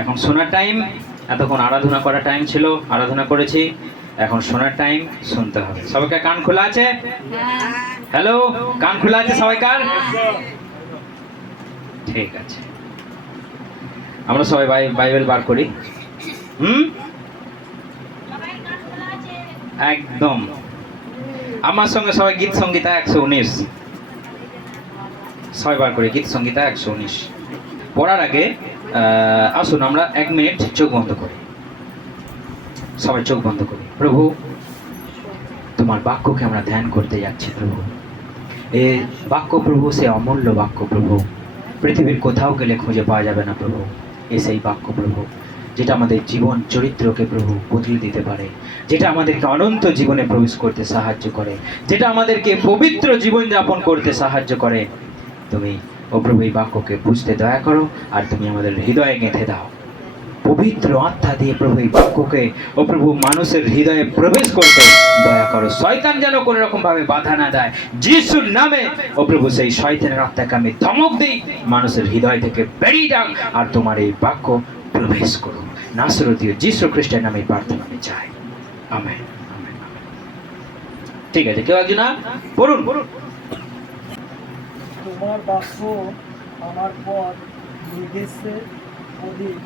এখন শোনার টাইম। এতক্ষণ আরাধনা করার টাইম ছিল, আরাধনা করেছি। এখন শোনার টাইম, শুনতে হবে। সবাইকার কান খোলা আছে? হ্যালো, কান খোলা আছে সবাইকার? ঠিক আছে, আমরা সবাই বাইবেল বার করি। একদম আমার সঙ্গে সবাই গীত সংগীতা 119 সবাই বার করি। গীত সংগীতা 119 পড়ার আগে আসুন আমরা 1 মিনিট চোখ বন্ধ করি। সবাই চোখ বন্ধ করি। প্রভু, তোমার বাক্যকে আমরা ধ্যান করতে যাচ্ছি প্রভু। এ বাক্য প্রভু, সে অমূল্য বাক্য প্রভু, পৃথিবীর কোথাও গেলে খুঁজে পাওয়া যাবে না প্রভু। এ সেই বাক্য প্রভু, যেটা আমাদের জীবন চরিত্রকে প্রভু বদলে দিতে পারে, যেটা আমাদেরকে অনন্ত জীবনে প্রবেশ করতে সাহায্য করে, যেটা আমাদেরকে পবিত্র জীবনযাপন করতে সাহায্য করে। তুমি ও প্রভু এই বাক্যকে বুঝতে দয়া করো, আর তুমি আমাদের হৃদয়ে গেঁথে দাও পবিত্র আত্মা দিয়ে প্রভু। এই বাক্যকে ও প্রভু মানুষের হৃদয়ে প্রবেশ করতে দয়া করো। শয়তান যেন কোনো রকম ভাবে বাধা না দেয়। যিশুর নামে ও প্রভু সেই শয়তানের আত্মাকে আমি ধমক দিই, মানুষের হৃদয় থেকে বেরিয়ে যাক, আর তোমার এই বাক্য প্রবেশ করো। নাসরতীয় যিশু খ্রিস্টের নামে প্রার্থনা আমি চাই, আমেন। ঠিক আছে, কেউ একজন বলুন। তোমার বাক্য আমার পথ নির্দেশে প্রদীপ,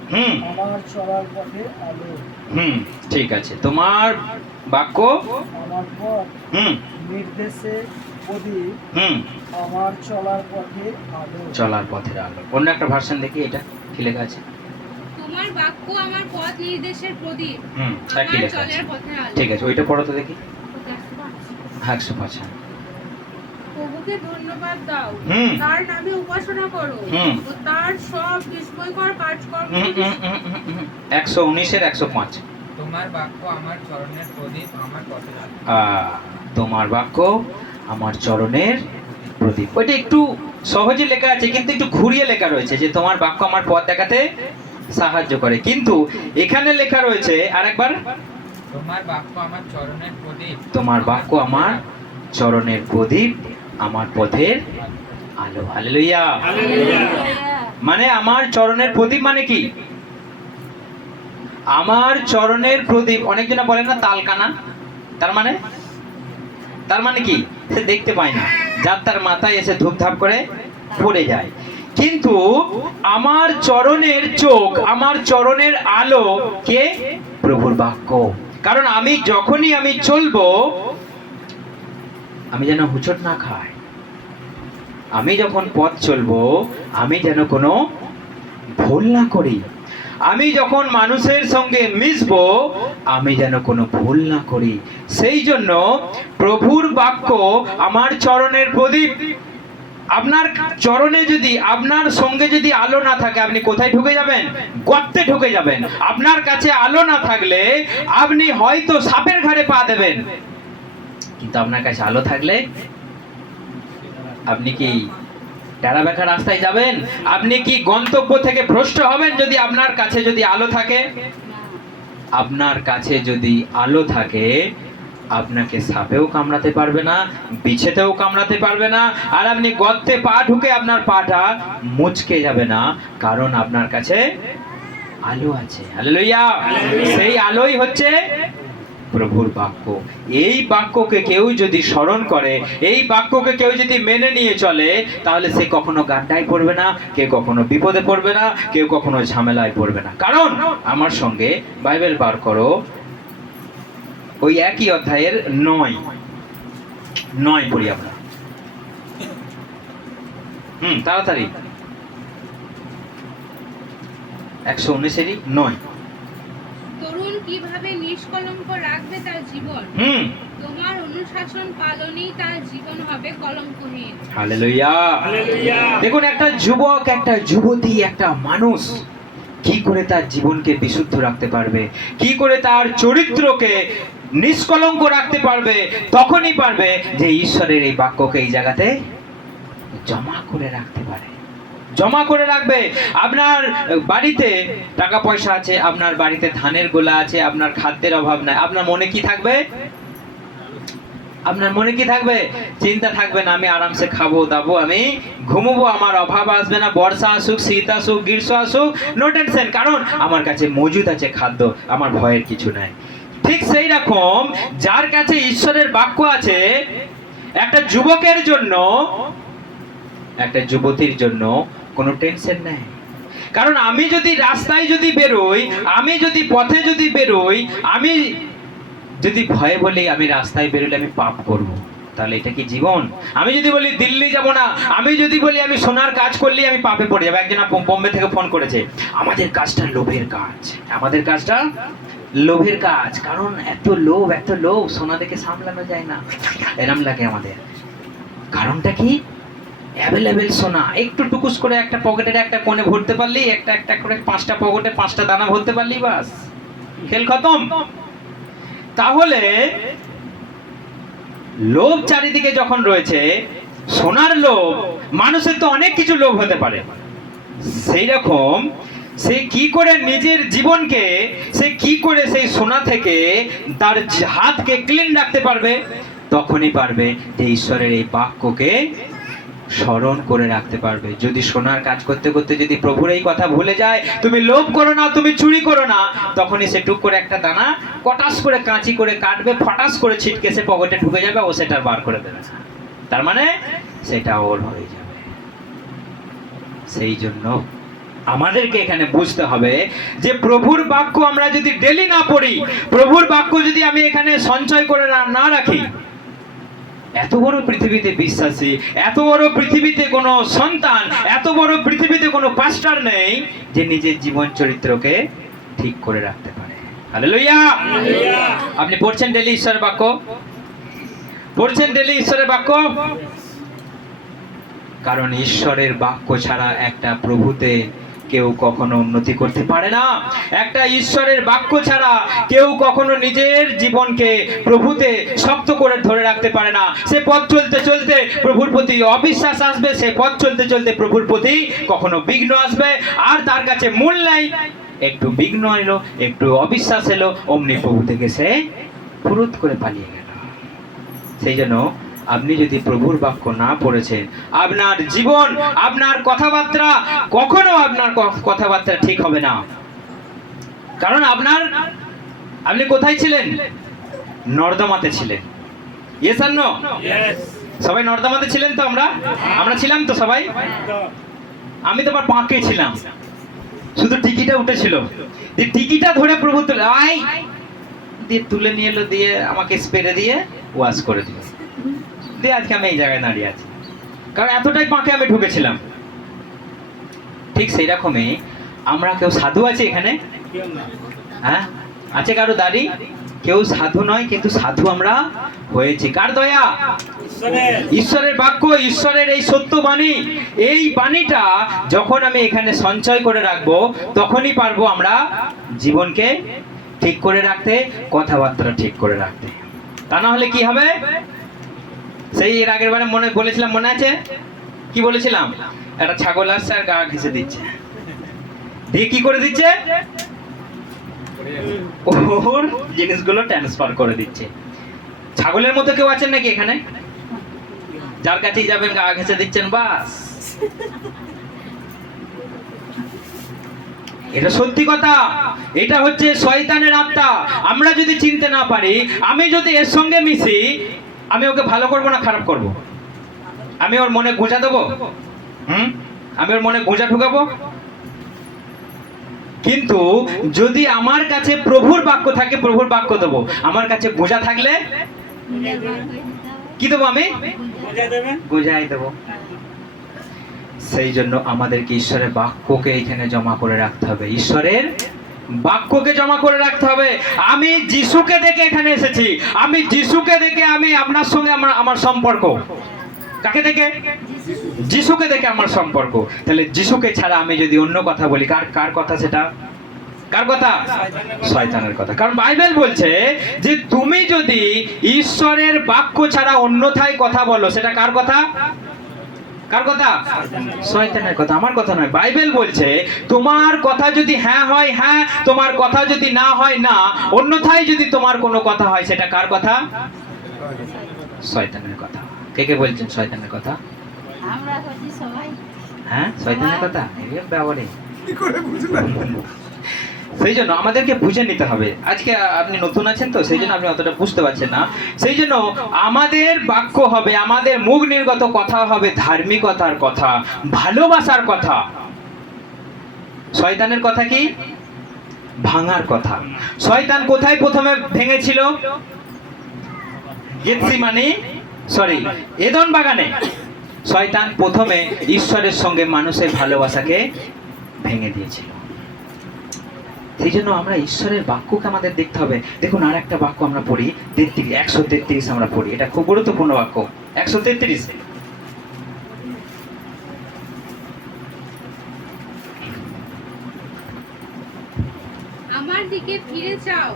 আমার চলার পথে আলো। ঠিক আছে, তোমার বাক্য আমার পথ নির্দেশে প্রদীপ, আমার চলার পথে আলো। চলার পথের আলো। অন্য একটা ভার্সন দেখি, এটা কি লেখা আছে? তোমার বাক্য আমার পথ নির্দেশের প্রদীপ, একই লেখা আছে। ঠিক আছে, ওইটা পড়ো তো দেখি। 105। প্রভুকে ধন্যবাদ দাও, তার নামে উপাসনা করো, ও তার সব বিস্ময়কর কাজকর্ম। 119 এর 105। তোমার বাক্য আমার চরণের প্রদীপ, আমার পথের আলো। তোমার বাক্য আমার চরণের প্রদীপ। ওইটা একটু সহজে লেখা আছে, কিন্তু একটু ঘুরিয়ে লেখা রয়েছে যে তোমার বাক্য আমার পথ দেখাতে সাহায্য করে। কিন্তু এখানে লেখা রয়েছে আরেকবার, তোমার বাক্য আমার চরণের প্রদীপ, তোমার বাক্য আমার চরণের প্রদীপ, আমার পথের আলো। হালেলুয়া। মানে আমার চরণের প্রদীপ মানে কি? আমার চরণের প্রদীপ। অনেকজন বলেন না তালকানা, তার মানে কি? সে দেখতে পায় না, যার তার মাথায় এসে ধূপধাপ করে পড়ে যায়। কিন্তু আমার চরণের চোখ, আমার চরণের আলো কে? প্রভুর বাক্য। কারণ আমি যখনই আমি চলবো, আমি যেন হুচট না খাই। আমি যখন পথ চলবো, আমি যেন কোনো ভুল না করি। আমি যখন মানুষের সঙ্গে মিশবো, আমি যেন কোনো ভুল না করি। সেই জন্য প্রভুর বাক্য আমার চরণের প্রদীপ। আপনার চরণে যদি, আপনার সঙ্গে যদি আলো না থাকে, আপনি কোথায় ঢুকে যাবেন? গর্তে ঢুকে যাবেন। আপনার কাছে আলো না থাকলে আপনি হয়তো সাপের ঘাড়ে পা দেবেন, কিন্তু আপনার কাছে আলো থাকলে আপনি কি টেরা বেঁকা রাস্তায় যাবেন? আপনি কি গন্তব্য থেকে ভ্রষ্ট হবেন যদি আপনার কাছে যদি আলো থাকে? আপনার কাছে যদি আলো থাকে, আপনাকে সাপেও কামড়াতে পারবে না, বিছেতেও কামড়াতে পারবে না, আর আপনি গর্তে পা ঢুকে আপনার পাটা মুচকে যাবে না, কারণ আপনার কাছে আলো আছে। হালেলুয়া। সেই আলোই হচ্ছে প্রভুর বাক্য। এই বাক্যকে কেউ যদি স্মরণ করে, এই বাক্যকে কেউ যদি মেনে নিয়ে চলে, তাহলে সে কখনো গাড্ডায় পড়বে না, কেউ কখনো বিপদে পড়বে না, কেউ কখনো ঝামেলায় পড়বে না। কারণ আমার সঙ্গে বাইবেল বার করো, ওই একই অধ্যায়ের 9 পড়ি আমরা। তাড়াতাড়ি। 119-এরই 9। তরুণ কিভাবে নিষ্কলঙ্ক রাখবে তার জীবন, তোমার অনুশাসন পালনেই তার জীবন হবে কলঙ্কহীন। হালেলুয়া। দেখুন, একটা যুবক, একটা যুবতী, একটা মানুষ কি করে তার জীবনকে বিশুদ্ধ রাখতে পারবে, কি করে তার চরিত্রকে নিষ্কলঙ্ক রাখতে পারবে, তখনই পারবে যে ঈশ্বরের এই বাক্যকে এই জায়গাতে জমা করে রাখতে পারে। জমা করে রাখবে। আপনার বাড়িতে টাকা পয়সা আছে, আপনার বাড়িতে ধানের গোলা আছে, আপনার খাদ্যের অভাব নাই, আপনার মনে কি থাকবে? আপনার মনে কি থাকবে? চিন্তা থাকবে না, আমি আরামসে খাবো দাবো, আমি ঘুমবো, আমার অভাব আসবে না, বর্ষা আসুক, শীত আসুক, গ্রীষ্ম আসুক, নো টেনশন, কারণ আমার কাছে মজুদ আছে খাদ্য, আমার ভয়ের কিছু নাই। ঠিক সেই রকম যার কাছে ঈশ্বরের বাক্য আছে, একটা যুবকের জন্য, একটা যুবতীর জন্য কোনো টেনশন নেই। কারণ আমি যদি রাস্তায় যদি বেরোই, আমি যদি পথে যদি বেরোই, আমি যদি ভয়ে বলি আমি রাস্তায় বেরোলে আমি পাপ করব, তাহলে এটা কি জীবন? আমি যদি বলি দিল্লি যাব না, আমি যদি বলি আমি সোনার কাজ করলেই আমি পাপে পড়ে যাবো। একজন বোম্বে থেকে ফোন করেছে, আমাদের কাজটা লোভের কাজ, আমাদের কাজটা লোভের কাজ, কারণ এত লোভ, এত লোভ, সোনা দেখে সামলানো যায় না, এরম লাগে আমাদের। কারণটা কি? অ্যাভেলেবেল সোনা, একটু টুকুস করে একটা পকেটের একটা কোণে ভরতে পারলি, একটা একটা করে 5টা পকেটে 5টা দানা ভরতে পারলি, বাস খেল খতম। তাহলে লোভ চারিদিকে যখন রয়েছে, সোনার লোভ, মানুষের তো অনেক কিছু লোভ হতে পারে, সেই রকম সে কি করে নিজের জীবনকে, সে কি করে সেই সোনা থেকে তার হাতকে ক্লিন রাখতে পারবে? তখনই পারবে যে ঈশ্বরের এই বাক্যকে স্মরণ করে রাখতে পারবে। যদি সোনার কাজ করতে করতে যদি প্রভুর এই কথা ভুলে যায়, তুমি লোভ করো না, তুমি চুরি করো না, তখনই সে টুক করে একটা দানা কটাস করে কাঁচি করে কাটবে, ফটাস করে ছিটকে সে পকেটে ঢুকে যাবে, ও সেটা বার করে দেবে না, তার মানে সেটা ওর হয়ে যাবে। সেই জন্য আমাদেরকে এখানে বুঝতে হবে যে প্রভুর বাক্য আমরা যদি ডেলি না পড়ি, প্রভুর বাক্য যদি আমি এখানে সঞ্চয় করে না রাখি, এত বড় পৃথিবীতে বিশ্বাসী, এত বড় পৃথিবীতে কোনো সন্তান, এত বড় পৃথিবীতে কোনো পাস্টার নেই যে নিজের জীবন চরিত্রকে ঠিক করে রাখতে পারে। হালেলুয়া! আপনি পড়ছেন ডেলি ঈশ্বরের বাক্য? পড়ছেন ডেলি ঈশ্বরের বাক্য? কারণ ঈশ্বরের বাক্য ছাড়া একটা প্রভুতে কেউ কখনো উন্নতি করতে পারে না। একটা ঈশ্বরের বাক্য ছাড়া কেউ কখনো নিজের জীবনকে প্রভুতে শক্ত করে ধরে রাখতে পারে না। সে পথ চলতে চলতে প্রভুর প্রতি অবিশ্বাস আসবে, সে পথ চলতে চলতে প্রভুর প্রতি কখনো বিঘ্ন আসবে, আর তার কাছে মূল নাই। একটু বিঘ্ন এলো, একটু অবিশ্বাস এলো, অমনি প্রভু থেকে সে ফুরুত করে পালিয়ে গেল। সেই জন্য আপনি যদি প্রভুর বাক্য না পড়েছেন, আপনার জীবন, আপনার কথাবার্তা, কখনো আপনার কথাবার্তা ঠিক হবে না। কারণ আপনি কোথায় ছিলেন? নর্দমাতে ছিলেন। ইয়েস আর নো? সবাই নর্দমাতে ছিলেন তো? আমরা ছিলাম তো সবাই। আমি তো আবার পাঁকে ছিলাম, শুধু টিকিটা উঠেছিল, টিকিটা ধরে প্রভু তুলে নিয়ে এলো, দিয়ে আমাকে স্প্রে দিয়ে ওয়াশ করে দিল, দিয়ে আজকে আমি এই জায়গায় দাঁড়িয়ে আছি, কারণ এতটাই পাকে আমি ঢুকেছিলাম। ঠিক সেই রকমই আমরা কেউ সাধু আছে এখানে? হ্যাঁ আছে কারো দাড়ি? কেউ সাধু নয়, কিন্তু সাধু আমরা হয়েছি। কার দয়া? ঈশ্বরের বাক্য, ঈশ্বরের এই সত্য বাণী, এই বাণীটা যখন আমি এখানে সঞ্চয় করে রাখবো, তখনই পারবো আমরা জীবনকে ঠিক করে রাখতে, কথাবার্তা ঠিক করে রাখতে। তা না হলে কি হবে? সেই এর আগের বারে বলেছিলাম, মনে আছে কি বলেছিলাম? একটা ছাগল আসছে আর গা ঘেঁষে দিচ্ছে, দিয়ে কি করে দিচ্ছে? ওর জিনিসগুলো ট্রান্সফার করে দিচ্ছে। ছাগলের মতো কেউ আছেন নাকি এখানে? যার কাছেই যাবেন গা ঘেঁষে দিচ্ছেন, বাস। এটা সত্যি কথা, এটা হচ্ছে শয়তানের আত্মা। আমরা যদি চিনতে না পারি, আমি যদি এর সঙ্গে মিশি, আমি ওকে ভালো করব না খারাপ করব? আমি ওর মনে গোঁজা দেবো? আমি ওর মনে গোঁজা ঢুকাবো? কিন্তু যদি আমার কাছে প্রভুর বাক্য থাকে, প্রভুর বাক্য দেবো। আমার কাছে গোঁজা থাকলে কি দেবো? আমি গোঁজাই দেবো। সেই জন্য আমাদেরকে ঈশ্বরের বাক্যকে এখানে জমা করে রাখতে হবে, ঈশ্বরের বাক্যকে জমা করে রাখতে হবে। আমি যিশুকে দেখে এখানে এসেছি, আমি যিশুকে দেখে আমি আপনার সঙ্গে আমার সম্পর্ক। কাকে দেখে? যিশুকে দেখে আমার সম্পর্ক। তাহলে যিশুকে ছাড়া আমি যদি অন্য কথা বলি, কার কথা সেটা? কার কথা? শয়তানের কথা। কারণ বাইবেল বলছে যে তুমি যদি ঈশ্বরের বাক্য ছাড়া অন্যথায় কথা বলো, সেটা কার কথা? কার কথা? শয়তানের কথা, আমার কথা নয়। বাইবেল বলছে তোমার কথা যদি হ্যাঁ হয় হ্যাঁ, তোমার কথা যদি না হয় না, অন্যথায় যদি তোমার কোনো কথা হয়, সেটা কার কথা? শয়তানের কথা। কে কে বলছেন শয়তানের কথা? আমরা হচ্ছি সবাই। হ্যাঁ, শয়তানের কথা ব্যবহারে সেই জন্য আমাদেরকে বুঝে নিতে হবে। আজকে আপনি নতুন আছেন তো সেই জন্য আপনি অতটা বুঝতে পারছেন না। সেই জন্য আমাদের বাক্য হবে, আমাদের মুখ নির্গত কথা হবে ধার্মিকতার কথা, ভালোবাসার কথা। শয়তানের কথা কি? ভাঙার কথা। শয়তান কোথায় প্রথমে ভেঙেছিল? এদন বাগানে। শয়তান প্রথমে ঈশ্বরের সঙ্গে মানুষের ভালোবাসাকে ভেঙে দিয়েছিল। সেই জন্য আমরা ঈশ্বরের বাক্যকে আমাদের দেখতে হবে। দেখুন আর একটা বাক্য আমরা পড়ি, 133 আমরা পড়ি, এটা খুব গুরুত্বপূর্ণ বাক্য। 133 আমার দিকে ফিরে চাও,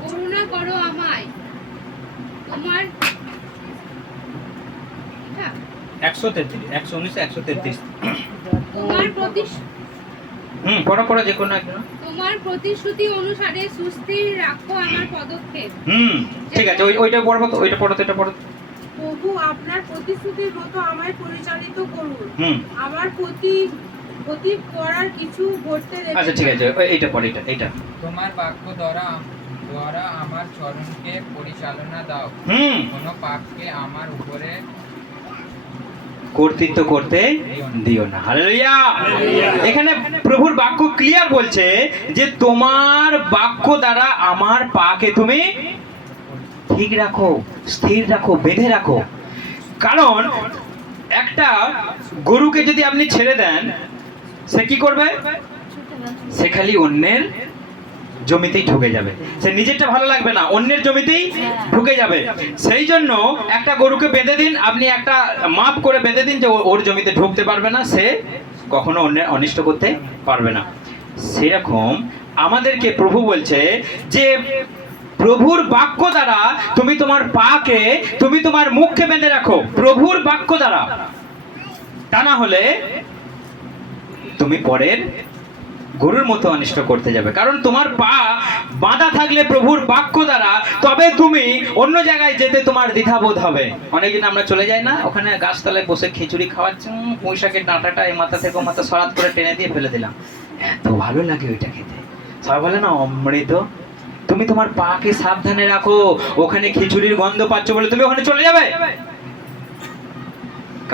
করুণা করো আমায়, তোমার 133 তোমার প্রতি পড়া যে কোনো একটা। তোমার প্রতিশ্রুতি অনুসারে সুস্থির রাখো আমার পদক্ষেপ। ঠিক আছে, ওইটা পড়বো তো, ওইটা পড়ো তো, এটা পড়ো। প্রভু আপনার প্রতিশ্রুতির মতো আমায় পরিচালিত করুন। হুম, আমার ক্ষতি করার কিছু ঘটতে দেবেন আচ্ছা ঠিক না। আছে, এইটা পড়ো, এইটা। তোমার বাক্য দ্বারা আমার চরণকে পরিচালনা দাও, কোনো পাপকে আমার উপরে কর্তৃত্ব করতে দিও না। হালেলুয়া। এখানে প্রভুর বাক্য ক্লিয়ার বলছে যে তোমার বাক্য দ্বারা আমার পাকে তুমি ঠিক রাখো, স্থির রাখো, বেঁধে রাখো। কারণ একটা গরুকে যদি আপনি ছেড়ে দেন, সে কি করবে? সে খালি অন্যের জমিতেই ঢুকে যাবে। সে নিজেরটা ভালো লাগবে না, অন্যের জমিতেই ঢুকে যাবে। সেই জন্য একটা গরুকে বেঁধে দিন, আপনি একটা মাপ করে বেঁধে দিন যে ওর জমিতে ঢুকতে পারবে না, সে কখনো অন্যের অনিষ্ট করতে পারবে না। সেরকম আমাদেরকে প্রভু বলছে যে প্রভুর বাক্য দ্বারা তুমি তোমার পাকে, তুমি তোমার মুখকে বেঁধে রাখো প্রভুর বাক্য দ্বারা। তা না হলে তুমি পরের গরুর মতো অনিষ্ট করতে যাবে। কারণ তোমার পা বাঁধা থাকলে প্রভুর বাক্য দ্বারা, তবে তুমি অন্য জায়গায় যেতে তোমার দ্বিধাবোধ হবে। অনেকদিন আমরা চলে যাই না, ওখানে গাছতলায় বসে খিচুড়ি খাওয়াচ্ছি, পুঁই শাকের ডাঁটাটা এই মাথা থেকে ও মাথা সরাত করে টেনে দিয়ে ফেলে দিলাম, এত ভালো লাগে ওইটা খেতে। সবাই বলে না অমৃত। তুমি তোমার পাকে সাবধানে রাখো, ওখানে খিচুড়ির গন্ধ পাচ্ছ বলে তুমি ওখানে চলে যাবে?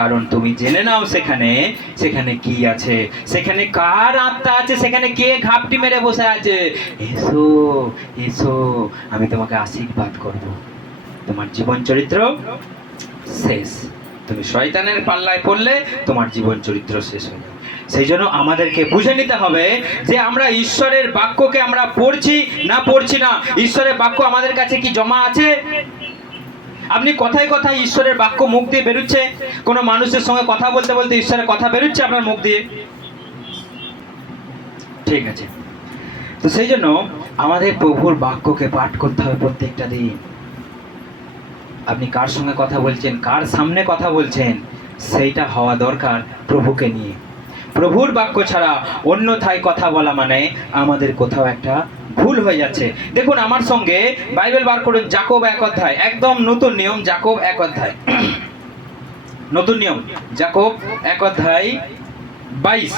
কারণ তুমি জেনে নাও সেখানে কি আছে, সেখানে কার আত্মা আছে, সেখানে কে ঘাপটি মেরে বসে আছে। এসো এসো, আমি তোমাকে আশীর্বাদ করব। তোমার জীবন চরিত্র শেষ। তুমি শয়তানের পাল্লায় পড়লে তোমার জীবন চরিত্র শেষ হয়ে যাবে। সেই জন্য আমাদেরকে বুঝে নিতে হবে যে আমরা ঈশ্বরের বাক্যকে আমরা পড়ছি না, ঈশ্বরের বাক্য আমাদের কাছে কি জমা আছে? আপনি কথায় কথায় ঈশ্বরের বাক্য মুখ দিয়ে বেরোচ্ছে, কোনো মানুষের সঙ্গে কথা বলতে বলতে ঈশ্বরের কথা বেরোচ্ছে আপনার মুখ দিয়ে, ঠিক আছে? তো সেই জন্য আমাদের প্রভুর বাক্যকে পাঠ করতে হবে প্রত্যেকটা দিন। আপনি কার সঙ্গে কথা বলছেন, কার সামনে কথা বলছেন, সেইটা হওয়া দরকার প্রভুকে নিয়ে। প্রভুর বাক্য ছাড়া অন্যথায় কথা বলা মানে আমাদের কোথাও একটা ভুল হয়ে যাচ্ছে। দেখুন আমার সঙ্গে বাইবেল বার করুন, যাকব 1 অধ্যায়, একদম নতুন নিয়ম, যাকব 1 অধ্যায়, নতুন নিয়ম, যাকব 1 অধ্যায় 22।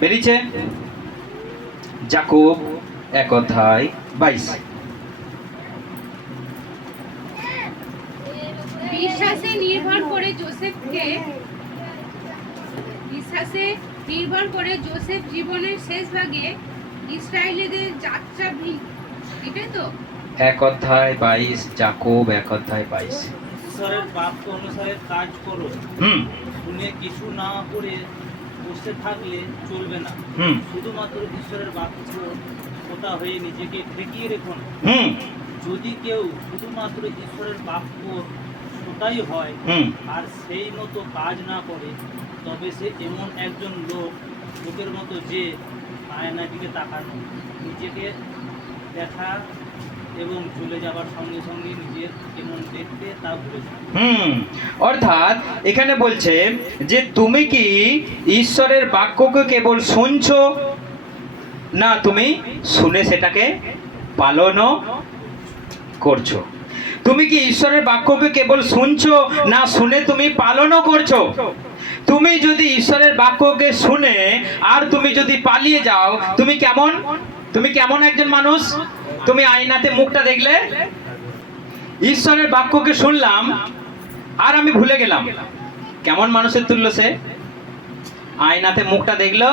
বেরিয়েছে যাকব 1 অধ্যায় 22। বিশ্বাসে নির্ভর করে যোসেফ জীবনের শেষ ভাগে ইসরায়েলীদের যাত্রা এটাই তো 1 অধ্যায় 22, যাকব 1 অধ্যায় 22। ঈশ্বরের বাক্য অনুসারে কাজ করো, শুনে কিছু না করে বসে থাকলে চলবে না। শুধুমাত্র ঈশ্বরের বাক্য কথা হয়ে নিজেকে ঠেকিয়ে রেখো না। যদি কেউ শুধুমাত্র ঈশ্বরের বাক্য শ্রোতাই হয় আর সেই মতো কাজ না করে, তবে সে এমন একজন লোকের মতো যে আয়নার দিকে তাকানো, নিজেকে দেখা এবং চলে যাবার সঙ্গে সঙ্গে নিজের কেমন দেখতে তা ভুলে যায়। অর্থাৎ এখানে বলছে যে তুমি কি ঈশ্বরের বাক্যকে কেবল শুনছো, না তুমি শুনে সেটাকে পালনও করছো? তুমি কি ঈশ্বরের বাক্যকে কেবল শুনছো, না শুনে তুমি পালনও করছো? তুমি যদি ঈশ্বরের বাক্যকে শুনে আর তুমি যদি পালিয়ে যাও, তুমি কেমন একজন মানুষ? তুমি আয়নাতে মুখটা দেখলে, ঈশ্বরের বাক্যকে শুনলাম আর আমি ভুলে গেলাম, কেমন মানুষের তুল্য সে? আয়নাতে মুখটা দেখলো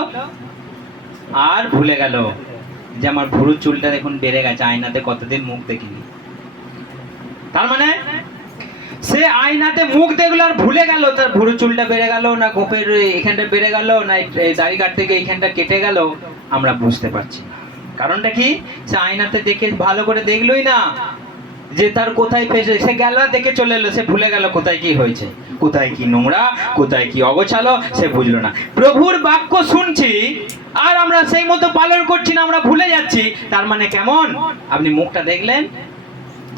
আর ভুলে গেল যে আমার ভুরুর চুলটা দেখুন বেড়ে গেছে, আয়নাতে কতদিন মুখ দেখিনি। তার মানে সে আয়নাতে মুখ দেখলো আর ভুলে গেল তার ভুরু চুলটা বেড়ে গেল, না গোপের এখানটা বেড়ে গেল, না দাড়ি কাট থেকে এইখানটা কেটে গেল, আমরা বুঝতে পারছি না। কারণটা কি? সে আয়নাতে দেখে ভালো করে দেখলোই না যে তার কোথায় ফেসে, সে গেল দেখে চলে এলো, সে ভুলে গেল কোথায় কি হয়েছে, কোথায় কি নোংরা, কোথায় কি অগোছালো, সে বুঝলো না। প্রভুর বাক্য শুনছি আর আমরা সেই মতো পালন করছি না, আমরা ভুলে যাচ্ছি। তার মানে কেমন? আপনি মুখটা দেখলেন,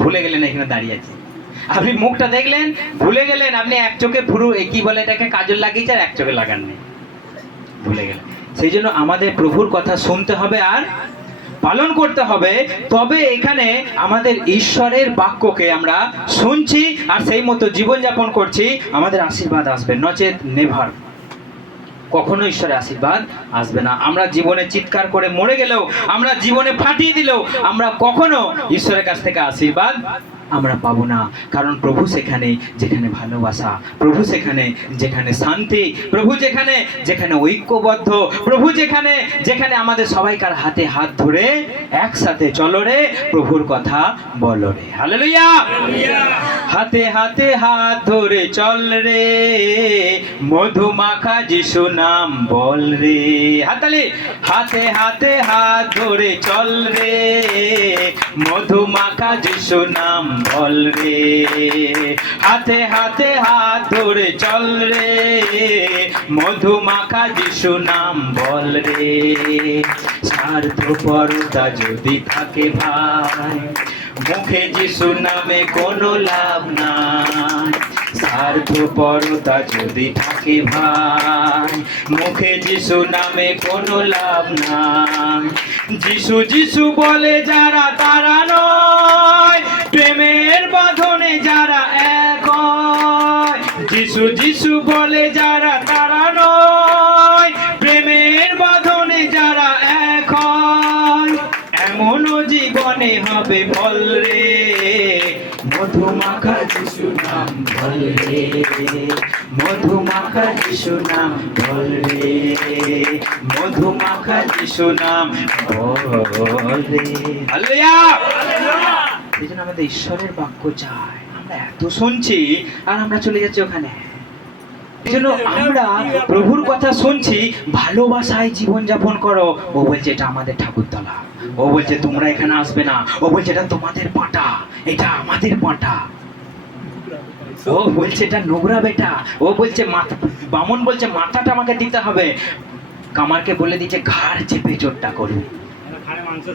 ভুলে গেলেন এখানে দাঁড়িয়ে আছে। আপনি মুখটা দেখলেন, ভুলে গেলেন আপনি এক চোখে ভুরু কি বলে এটাকে কাজল লাগিয়েছে আর এক চোখে লাগাননি, ভুলে গেলেন। সেই জন্য আমাদের প্রভুর কথা শুনতে হবে আর পালন করতে হবে, তবে এখানে আমাদের ঈশ্বরের বাক্যকে আমরা শুনছি আর সেই মতো জীবনযাপন করছি, আমাদের আশীর্বাদ আসবে, নচেত নেভার, কখনো ঈশ্বরের আশীর্বাদ আসবে না। আমরা জীবনে চিৎকার করে মরে গেলেও, আমরা জীবনে ফাটিয়ে দিলেও, আমরা কখনো ঈশ্বরের কাছ থেকে আশীর্বাদ আমরা পাবো না। কারণ প্রভু সেখানে যেখানে ভালোবাসা, প্রভু সেখানে যেখানে শান্তি, প্রভু যেখানে ঐক্যবদ্ধ, প্রভু যেখানে আমাদের সবাইকার হাতে হাত ধরে একসাথে চলো রে, প্রভুর কথা বলো রে। হালেলুয়া! হাতে হাতে হাত ধরে চল রে, মধুমাখা যিশু নাম বল রে। হাতালি! হাতে হাতে হাত ধরে চল রে, মধুমাখা যিশু নাম বল রে। হাতে হাতে হাত ধরে চল রে, মধুমাখা যিশু নাম বল রে। স্বার্থপরতা যদি থাকে ভাই, মুখে যিশু নামে কোনো লাভ নাই। স্বার্থপরতা যদি থাকে ভাই, মুখে যিশু নামে কোনো লাভ নাই। যিশু যিশু বলে যারা তারা নয়, প্রেমের বাঁধনে যারা এক হয়। যিশু যিশু বলে যারা তারা নয়, প্রেমের বাঁধনে যারা এক হয়। এমনও জীবনে হবে ফল রে, মধুমাখা যিশু নাম বল রে, মধুমাখা যিশু নাম বল রে, মধুমাখা যিশু নাম বল রে। হালেলুয়া! এই জন্য আমাদের ঈশ্বরের বাক্য চাই। আমরা এত শুনছি আর আমরা চলে যাচ্ছি ওখানে। এই জন্য আমরা প্রভুর কথা শুনছি, ভালোবাসায় জীবনযাপন করো। ও বলছে এটা আমাদের ঠাকুরতলা, ও বলছে তোমরা এখানে আসবে না, ও বলছে এটা তোমাদের পাঁটা, এটা আমাদের পাঁটা। ও বলছে এটা নোংরা বেটা, ও বলছে বামন বলছে মাথাটা আমাকে দিতে হবে, কামারকে বলে দিচ্ছে ঘাড় চেপে চোটটা করবে,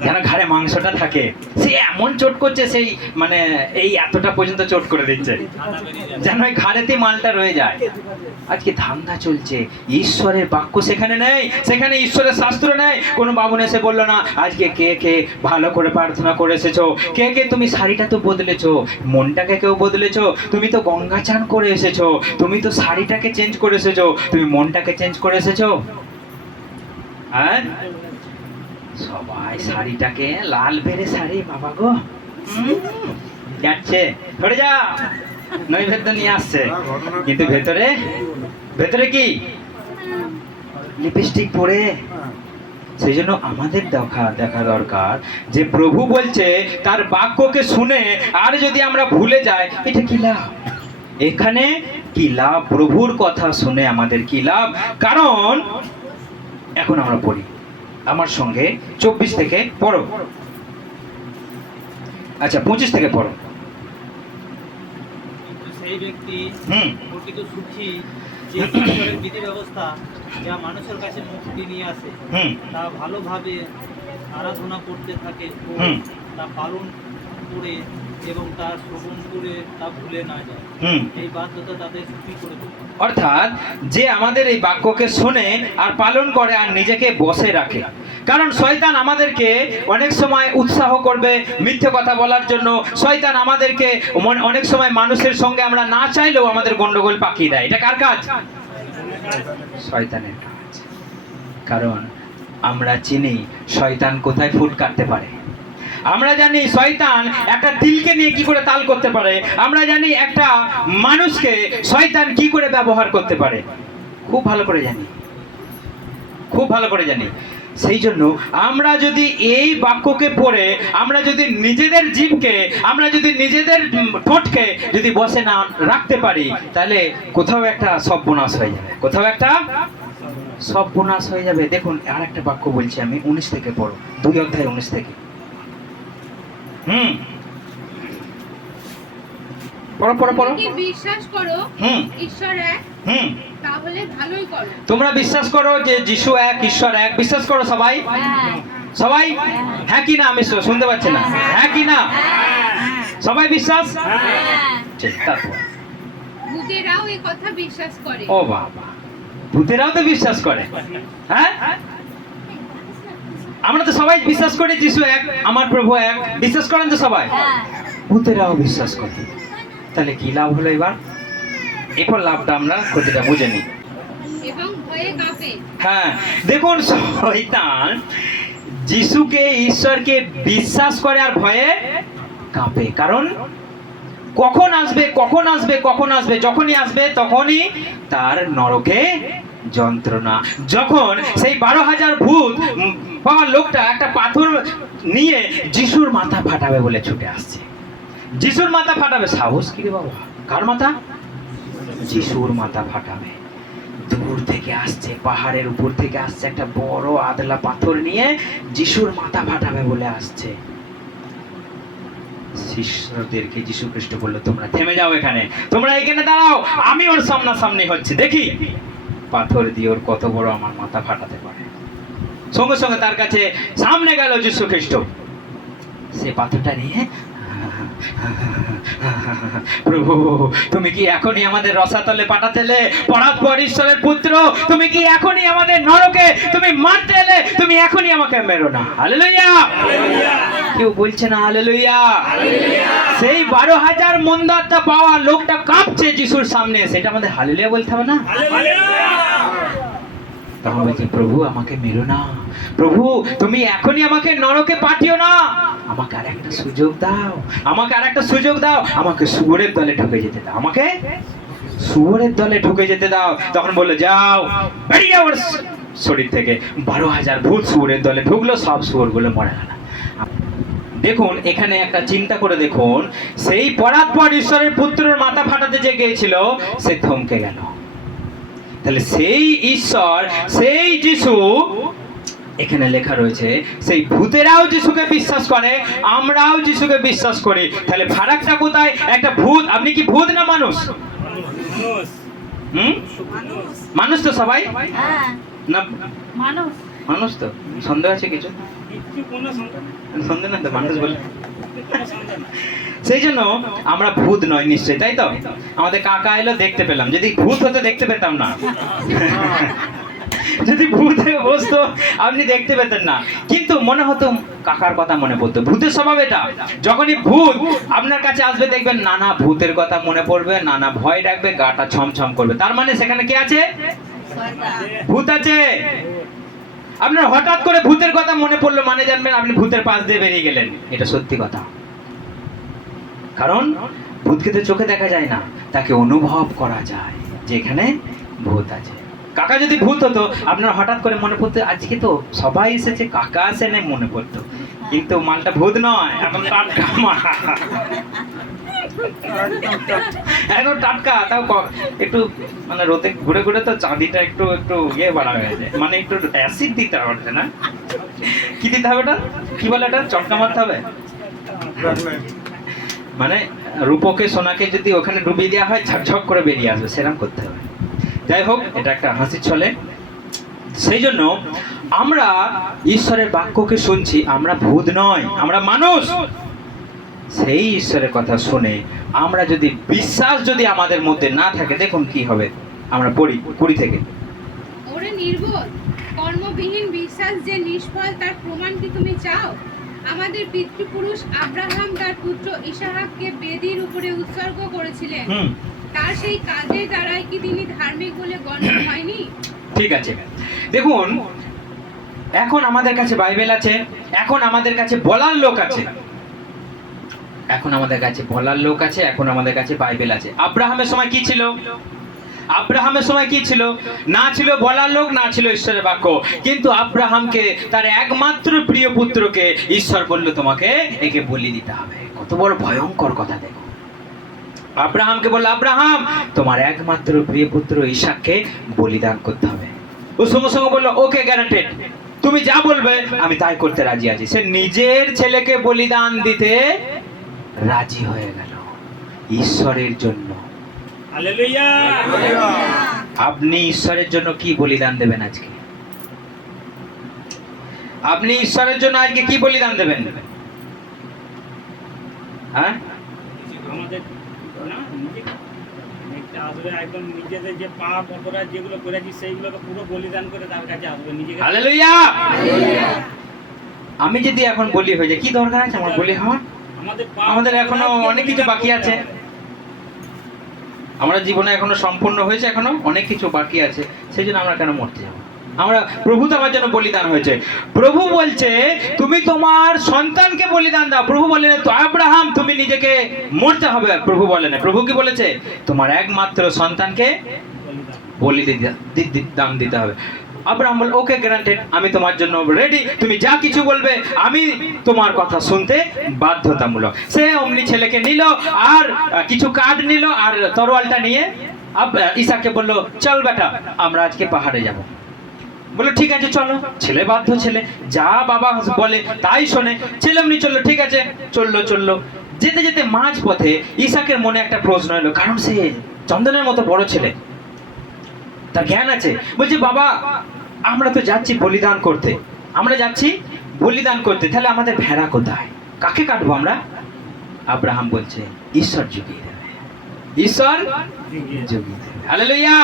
যেন ঘাড়ে মাংসটা থাকে। সে এমন চোট করছে, সেই মানে এই এতটা পর্যন্ত চোট করে দিচ্ছে, যেন ওই ঘাড়েতে মালটা রয়ে যায়। আজকে ধান্দা চলছে, ঈশ্বরের বাক্য সেখানে নেই, সেখানে ঈশ্বরের শাস্ত্র নেই। কোনো বামুন এসে বললো না আজকে কে কে ভালো করে প্রার্থনা করে এসেছো, কে কে তুমি শাড়িটা তো বদলেছো, মনটাকে কেউ বদলেছো, তুমি তো গঙ্গা চান করে এসেছো, তুমি তো শাড়িটাকে চেঞ্জ করে এসেছো, তুমি মনটাকে চেঞ্জ করে এসেছো? হ্যাঁ, সবাই শাড়িটাকে লাল বেড়ে শাড়ি, বাবা গো যাচ্ছে ধরে যা নৈবেদ্য নিয়ে আসছে, কিন্তু ভেতরে কি লিপস্টিক পরে। সেই জন্য আমাদের দেখা দরকার যে প্রভু বলছে তার বাক্যকে শুনে আর যদি আমরা ভুলে যাই, এটা কি লাভ? এখানে কি লাভ? প্রভুর কথা শুনে আমাদের কি লাভ? কারণ এখন আমরা পড়ি, আমার সঙ্গে 24 থেকে পড়ো, আচ্ছা 25 থেকে পড়ো। সেই ব্যক্তি প্রকৃত সুখী যে ঈশ্বরের বিধি ব্যবস্থা যা মানুষের কাছে মুক্তি নিয়ে আসে তা ভালোভাবে আরাধনা করতে থাকে ও তা পালন পড়ে এবং তার শ্রবণ করে তা ভুলে না যায়। এই বাধ্যতা তাদের কি করে দেবে? অর্থাৎ যে আমাদের এই বাক্যকে শোনে আর পালন করে আর নিজেকে বসে রাখে। কারণ শয়তান আমাদেরকে অনেক সময় উৎসাহ করবে মিথ্যে কথা বলার জন্য। শয়তান আমাদেরকে অনেক সময় মানুষের সঙ্গে আমরা না চাইলেও আমাদের গন্ডগোল পাকিয়ে দেয়। এটা কার কাজ? শয়তানের কাজ। কারণ আমরা চিনি শয়তান কোথায় ফুট কাটতে পারে। আমরা জানি শয়তান একটা তিলকে নিয়ে কি করে তাল করতে পারে। আমরা জানি একটা মানুষকে শয়তান কি করে ব্যবহার করতে পারে। খুব ভালো করে জানি, খুব ভালো করে জানি। সেই জন্য আমরা যদি এই বাক্যকে পড়ে আমরা যদি নিজেদের জীবকে, আমরা যদি নিজেদের ঠোঁটকে যদি বসে না রাখতে পারি, তাহলে কোথাও একটা সর্বনাশ হয়ে যাবে, কোথাও একটা সর্বনাশ হয়ে যাবে। দেখুন আর একটা বাক্য বলছি আমি, 19 থেকে পড়ো, 2 অধ্যায় 19 থেকে। পড়ো পড়ো পড়ো। কি বিশ্বাস করো ঈশ্বর এক, তাহলে ভালোই করো। তোমরা বিশ্বাস করো যে যিশু এক, ঈশ্বর এক, বিশ্বাস করো সবাই? সবাই হ্যাঁ কি না? আমি শুনতে পাচ্ছি না। হ্যাঁ কি না? সবাই বিশ্বাস? ঠিক, তারপর ভূতেরাও এই কথা বিশ্বাস করে। ও বাবা, ভূতেরাও তো বিশ্বাস করে? হ্যাঁ, আমরা তো সবাই বিশ্বাস করি যিশু এক, আমার প্রভু এক, বিশ্বাস করেন তো সবাই? ভূতেরাও বিশ্বাস করে। তাহলে কি লাভ হলো এবার? এরপর লাভটা আমরা ক্ষতিটা বুঝে নিই। এবং ভয়ে কাঁপে। হ্যাঁ, দেখুন শয়তান যিশুকে, ঈশ্বরকে বিশ্বাস করে আর ভয়ে কাঁপে। কারণ কখন আসবে, কখন আসবে, কখন আসবে, যখনই আসবে তখনই তার নরকে যন্ত্রণা। যখন সেই 12,000 ভূত পাওয়া লোকটা একটা পাথর নিয়ে যিশুর মাথা ফাটাবে বলে ছুটে আসছে। যিশুর মাথা ফাটাবে, সাহস কি রে বাবা? কার মাথা? যিশুর মাথা ফাটাবে। দূর থেকে আসছে, পাহাড়ের উপর থেকে আসছে একটা বড় আদলা পাথর নিয়ে যিশুর মাথা ফাটাবে বলে আসছে। শিষ্যদেরকে যিশু খ্রিস্ট বলল, তোমরা থেমে যাও, এখানে তোমরা এখানে দাঁড়াও, আমি ওর সামনাসামনি হচ্ছে, দেখি পাথর দিয়ে ওর কত বড় আমার মাথা ফাটাতে পারে। সঙ্গে সঙ্গে তার কাছে সামনে গেল যিশু খ্রিস্ট। সে পাথরটা নিয়ে, প্রভু তুমি কি এখনই আমাদের রসাতলে পাঠাতেলে? পরাৎপর ঈশ্বরের পুত্র, তুমি কি এখনই আমাদের নরকে তুমি মারতে এলে? তুমি এখনই আমাকে মেরো না। হালেলুয়া! কেউ বলছে না হালেলুয়া? সেই 12,000 মন্দারটা পাওয়া লোকটা কাঁপছে যিশুর সামনে, সেটা আমাদের হালেলুয়া বলতে হবে না? তখন বলছে, প্রভু আমাকে মেরো না, প্রভু তুমি এখনই আমাকে নরকে পাঠিও না, আমাকে আর একটা সুযোগ দাও, আমাকে আর একটা সুযোগ দাও, আমাকে শুয়োরের দলে ঢুকে যেতে দাও, আমাকে শুয়োরের দলে ঢুকে যেতে দাও। তখন বললো, যাও বেরিয়ে ওর শরীর থেকে। 12,000 ভূত শুয়োরের দলে ঢুকলো, সব শুয়োরগুলো মরে গেল। দেখুন এখানে একটা চিন্তা করে দেখুন, সেই পরাৎপর ঈশ্বরের পুত্রের মাথা ফাটাতে যে গিয়েছিল সে থমকে গেল। তাহলে সেই ঈশ্বর, সেই যিশু, এখানে লেখা রয়েছে সেই ভূতেরাও যিশুকে বিশ্বাস করে, আমরাও যিশুকে বিশ্বাস করি। তাহলে ফারাকটা কোথায়? একটা ভূত, আপনি কি ভূত না মানুষ? মানুষ তো সবাই না? মানুষ তো, সন্দেহ আছে কিছু? সন্দেহ না তো, মানুষ বলে। সেই জন্য আমরা ভূত নয় নিশ্চয়ই, তাই তো? আমাদের কাকা এলো, দেখতে পেলাম। যদি ভূত হতে দেখতে পেতাম না। যদি ভূত বসতো আপনি দেখতে পেতেন না, কিন্তু মনে হতো কাকার কথা মনে পড়তো। ভূতের স্বভাব এটা, যখনই ভূত আপনার কাছে আসবে দেখবেন নানা ভূতের কথা মনে পড়বে, নানা ভয় ডাকবে, গাটা ছমছম করবে। তার মানে সেখানে কে আছে? ভূত আছে। আপনার হঠাৎ করে ভূতের কথা মনে পড়লো মানে জানবেন আপনি ভূতের পাশ দিয়ে বেরিয়ে গেলেন, এটা সত্যি কথা। কারণ ভূতকে তো চোখে দেখা যায় না, তাকে অনুভব করা যায় যে এখানে ভূত আছে। কাকা যদি ভূত হতো আপনার হঠাৎ করে মনে পড়তো, আজকে তো সবাই এসেছে, কাকা আসে না, মনে পড়তো। কিন্তু মালটা ভূত নয়, এখন টাটকা মাল, এখন টাটকা। তাও একটু মানে রোদে ঘুরে ঘুরে তো চাঁদিটা একটু একটু ইয়ে বাড়া হয়েছে, মানে একটু অ্যাসিড দিতে হবে না? কি দিতে হবে? এটা কি বলে? এটা চটকা মারতে হবে। মানে রূপকে সোনাকে যদি ওখানে ডুবিয়ে দেওয়া হয় ঝকঝক করে বেরিয়ে আসবে, সেরকম করতে হবে। যাই হোক, এটা একটা হাসির ছলে। সেই জন্য আমরা ঈশ্বরের বাক্যকে শুনছি, আমরা ভূত নয়, আমরা মানুষ। সেই ঈশ্বরের কথা শুনে আমরা যদি বিশ্বাস যদি আমাদের মধ্যে না থাকে, দেখুন কি হবে। আমরা পড়ি 20 থেকে। ওরে নির্বোধ, কর্মবিহীন বিশ্বাস যে নিষ্ফল, তার প্রমাণ কি তুমি চাও? আমাদের পিতৃপুরুষ আব্রাহাম তার পুত্র ইসাহাককে বেদির উপরে উৎসর্গ করেছিলেন। তার সেই কাজের দ্বারাই কি তিনি ধার্মিক বলে গণ্য হয়নি? ঠিক আছে, দেখুন এখন আমাদের কাছে বাইবেল আছে, এখন আমাদের কাছে বলার লোক আছে, এখন আমাদের কাছে বলার লোক আছে, এখন আমাদের কাছে বাইবেল আছে। আব্রাহামের সময় কি ছিল? আব্রাহামের সময় কি ছিল? না ছিল বলার লোক, না ছিল ঈশ্বরের বাক্য। কিন্তু আব্রাহামকে, তার একমাত্র প্রিয় পুত্রকে ঈশ্বর বলল তোমাকে একে বলি দিতে হবে। কত বড় ভয়ঙ্কর কথা দেখো। আব্রাহামকে বলল, আব্রাহাম তোমার একমাত্র প্রিয় পুত্র ইসাককে বলিদান করতে হবে। ও সঙ্গে সঙ্গে বললো ওকে, গ্যারান্টেড, তুমি যা বলবে আমি তাই করতে রাজি আছি। সে নিজের ছেলেকে বলিদান দিতে রাজি হয়ে গেল ঈশ্বরের জন্য। হালেলুয়া। আপনি ঈশ্বরের জন্য কি বলিদান দেবেন আজকে? আপনি ঈশ্বরের জন্য আজকে কি বলিদান দেবেন? হ্যাঁ, আমাদের না একটা আসবে একদম নিজেদের যে পাপ অপরাধ যেগুলো করেছি সেইগুলোকে পুরো বলিদান করে তার কাছে আসবে নিজেকে। হালেলুয়া। আমি যদি এখন বলি হয়ে যায়, কি দরকার আছে আমার বলি হওয়ার? আমাদের এখনো অনেক কিছু বাকি আছে। আমরা জীবনে এখনো সম্পূর্ণ হয়েছে, এখনো অনেক কিছু বাকি আছে। সেই জন্য আমরা কেন মরতে যাবো? আমরা, প্রভু তো আমার জন্য বলিদান হয়েছে। প্রভু বলছে তুমি তোমার সন্তানকে বলিদান দাও। প্রভু বলে তো আব্রাহাম তুমি নিজেকে মরতে হবে। প্রভু বলে না, প্রভু কি বলেছে? তোমার একমাত্র সন্তানকে দাম দিতে হবে। আব্রাহাম বল ওকে, গ্যারান্টেড, আমি তোমার জন্য রেডি, তুমি যা কিছু বলবে আমি তোমার কথা শুনতে বাধ্যতামূলক। সে অমনি ছেলেকে নিল, আর কিছু কাঠ নিল, আর তরোয়ালটা নিয়ে ইসাককে বলল চল বেটা আমরা আজকে পাহাড়ে যাব। বললো ঠিক আছে চলো। ছেলে বাধ্য, ছেলে যা বাবা বলে তাই শোনে। ছেলে এমনি চললো, ঠিক আছে চললো। যেতে যেতে মাঝ পথে ইসাকের মনে একটা প্রশ্ন এলো, কারণ সে চন্দনের মতো বড় ছেলে, তার জ্ঞান আছে। বলছে বাবা আমরা তো যাচ্ছি বলিদান করতে, তাহলে আমাদের ভেড়া কোথায়? কাকে কাটবো আমরা? আব্রাহাম বলছে ঈশ্বর জুগিয়ে দেবে, ঈশ্বর জুগিয়ে দেবে। হালেলুয়া।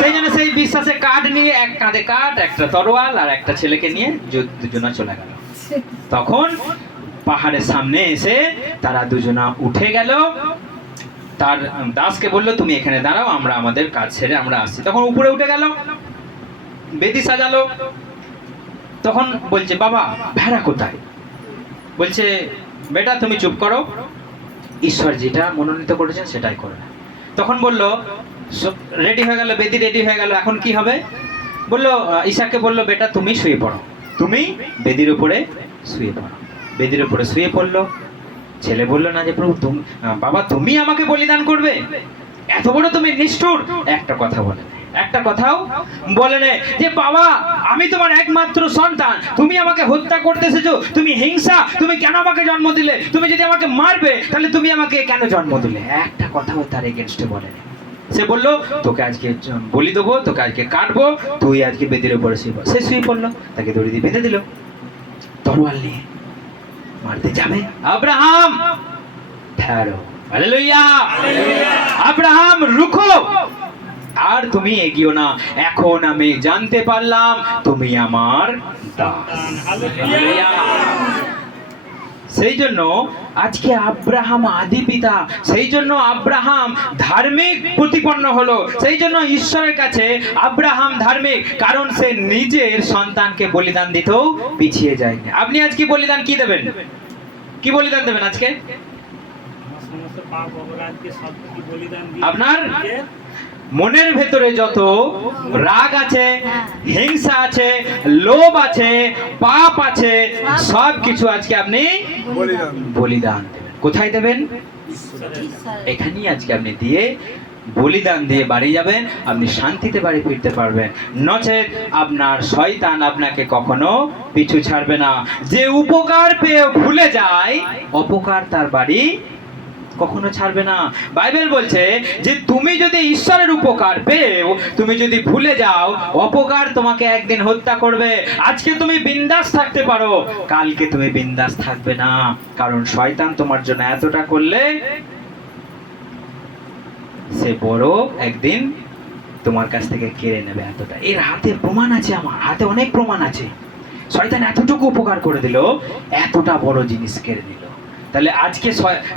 সেই জন্য সেই বিশ্বাসে কাঠ নিয়ে, এক কাঁধে কাঠ, একটা তরোয়াল, আর একটা ছেলেকে নিয়ে দুজনা চলে গেল। তখন পাহাড়ের সামনে এসে তারা দুজনা উঠে গেল। তার দাসকে বললো তুমি এখানে দাঁড়াও, আমরা আমাদের কাজ ছেড়ে আমরা আসছি। তখন উপরে উঠে গেল, বেদি সাজালো। তখন বলছে বাবা ভেড়া কোথায়? বলছে বেটা তুমি চুপ করো, ঈশ্বর যেটা মনোনীত করেছেন সেটাই করে না। তখন বললো রেডি হয়ে গেল, বেদি রেডি হয়ে গেল, এখন কি হবে? বললো ইসাককে বললো বেটা তুমি শুয়ে পড়ো, তুমি বেদির উপরে শুয়ে পড়ো। বেদির উপরে শুয়ে পড়লো। ছেলে বললো না যে প্রভু তুমি, বাবা তুমি আমাকে বলিদান করবে? এত বড় তুমি নিষ্ঠুর! একটা কথা বলে, একটা কথাও বলে নে যে বাবা আমি তোমার একমাত্র সন্তান, তুমি আমাকে হত্যা করতে এসেছো, তুমি হিংসা, তুমি কেন আমাকে জন্ম দিলে? তুমি যদি আমাকে মারবে তাহলে তুমি আমাকে কেন জন্ম দিলে? একটা কথাও তার এগেনস্টে বলে না। সে বললো তোকে আজকে বলি দেবো, তোকে আজকে কাটবো, তুই আজকে বেদির উপরে শুয়ে পড়। সে শুয়ে পড়লো, তাকে দড়ি দিয়ে বেঁধে দিল, তরোয়াল নিয়ে মারতে যাবে। আব্রাহাম ঠেরো, হালেলুয়া। আব্রাহাম রুখো, আর তুমি এগিও না, এখন আমি জানতে পারলাম তুমি আমার দাস। হালেলুয়া। সেই জন্য আজকে আব্রাহাম আদি পিতা, সেই জন্য আব্রাহাম ধার্মিক প্রতিপন্ন হলো, সেই জন্য ঈশ্বরের কাছে আব্রাহাম ধার্মিক, কারণ সে নিজের সন্তানকে বলিদান দিতেও পিছিয়ে যায়নি। আপনি আজকে বলিদান কি দেবেন? কি বলিদান দেবেন আজকে? আপনার মনের ভেতরে যত রাগ আছে, হিংসা আছে, লোভ আছে, পাপ আছে, সব কিছু আজকে আপনি বলিদান দেবেন। কোথায় দেবেন? এখানেই আজকে আপনি দিয়ে বলিদান দিয়ে বাড়ি যাবেন, আপনি শান্তিতে বাড়ি ফিরতে পারবেন। নচেত আপনার শয়তান আপনাকে কখনো পিছু ছাড়বে না। যে উপকার পেয়ে ভুলে যায়, অপকার তার বাড়ি কখনো ছাড়বে না। বাইবেল বলছে যে তুমি যদি ঈশ্বরের উপকার পেও, তুমি যদি ভুলে যাও, অপকার তোমাকে একদিন হত্যা করবে। আজকে তুমি বিন্দাস থাকতে পারো, কালকে তুমি বিন্দাস থাকবে না, কারণ শয়তান তোমার জন্য এতটা করলে সে বড় একদিন তোমার কাছ থেকে কেড়ে নেবে এতটা। এর হাতে প্রমাণ আছে, আমার হাতে অনেক প্রমাণ আছে। শয়তান এতটুকু উপকার করে দিল, এতটা বড় জিনিস কেড়ে নিল। তাহলে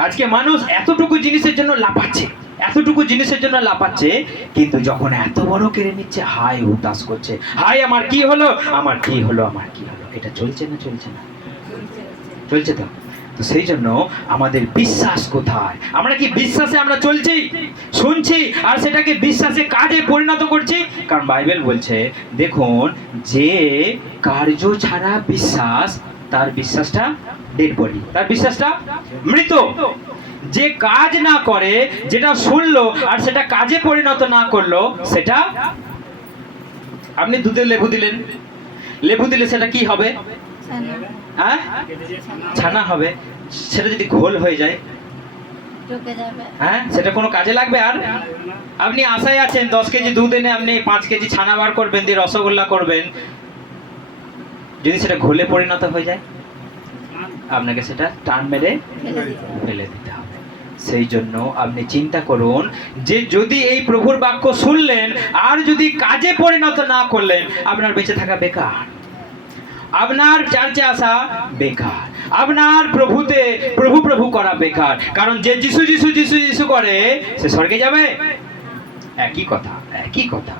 আজকে মানুষ এতটুকু জিনিসের জন্য লাফাচ্ছে, এতটুকু জিনিসের জন্য লাফাচ্ছে, কিন্তু যখন এত বড় কেড়ে নিচ্ছে, হায় হুতাশ করছে, হায় আমার কি হলো, আমার কি হলো, আমার কি হলো। এটা চলছে না? চলছে না? চলছে তো। তো সেই জন্য আমাদের বিশ্বাস কোথায়? আমরা কি বিশ্বাসে আমরা চলছি, শুনছি, আর সেটাকে বিশ্বাসে কাজে পরিণত করছি? কারণ বাইবেল বলছে, দেখুন, যে কার্য ছাড়া বিশ্বাস, তার বিশ্বাসটা ডেড বডি, তার বিশ্বাসটা মৃত। যে কাজ না করে, যেটা শুনলো আর সেটা কাজে পরিণত না করলো, সেটা, আপনি দুধে লেবু দিলেন, লেবু দিলে সেটা কি হবে? হ্যাঁ, ছানা হবে। সেটা যদি ঘোল হয়ে যায়, চুকে যাবে। হ্যাঁ, সেটা কোনো কাজে লাগবে? আর আপনি আশায় আছেন 10 কেজি দুধ এনে আপনি 5 কেজি ছানা বার করবেন, দিয়ে রসগোল্লা করবেন, যদি সেটা ঘোলে পরিণত হয়ে যায়, আপনাকে সেটা টান মেরে ফেলে দিতে হবে। সেই জন্য আপনি চিন্তা করুন যে যদি এই প্রভুর বাক্য শুনলেন আর যদি কাজে পরিণত না করলেন, আপনার বেঁচে থাকা বেকার, আপনার চার্চে আসা বেকার, আপনার প্রভুতে প্রভু প্রভু করা বেকার। কারণ যে যিশু যিশু যিশু যিশু করে, সে স্বর্গে যাবে। একই কথা, একই কথা।